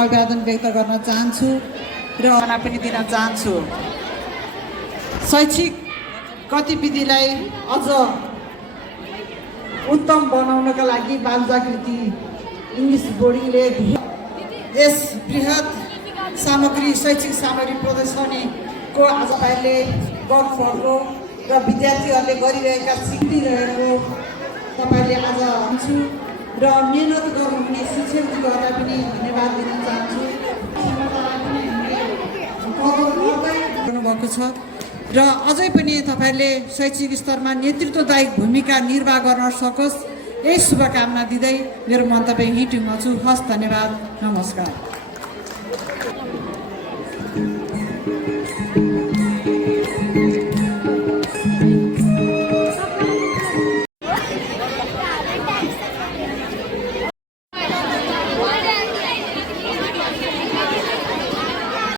अभिवादन व्यक्त गर्न चाहन्छु र भना पनि दिन चाहन्छु। शैक्षिक गतिविधिलाई अझ उत्तम बनाउनका लागि बाल जागृति इङ्ग्लिस बोर्डिङले यस बृहत सामग्री शैक्षिक सामग्री प्रदर्शनीको आज तपाईँले गर्नुभएको र विद्यार्थीहरूले गरिरहेका सिकिरहेको तपाईँले आज हुन्छु र मेहनत गर्नुहुने शिक्षकजीहरूलाई पनि धन्यवाद दिन चाहन्छु। गर्नुभएको छ र अझै पनि तपाईँहरूले शैक्षिक स्तरमा नेतृत्वदायी भूमिका निर्वाह गर्न सकोस् यही शुभकामना दिँदै मेरो मन्तव्य यहीँ टुङ्गाउँछु। हस्, धन्यवाद, नमस्कार।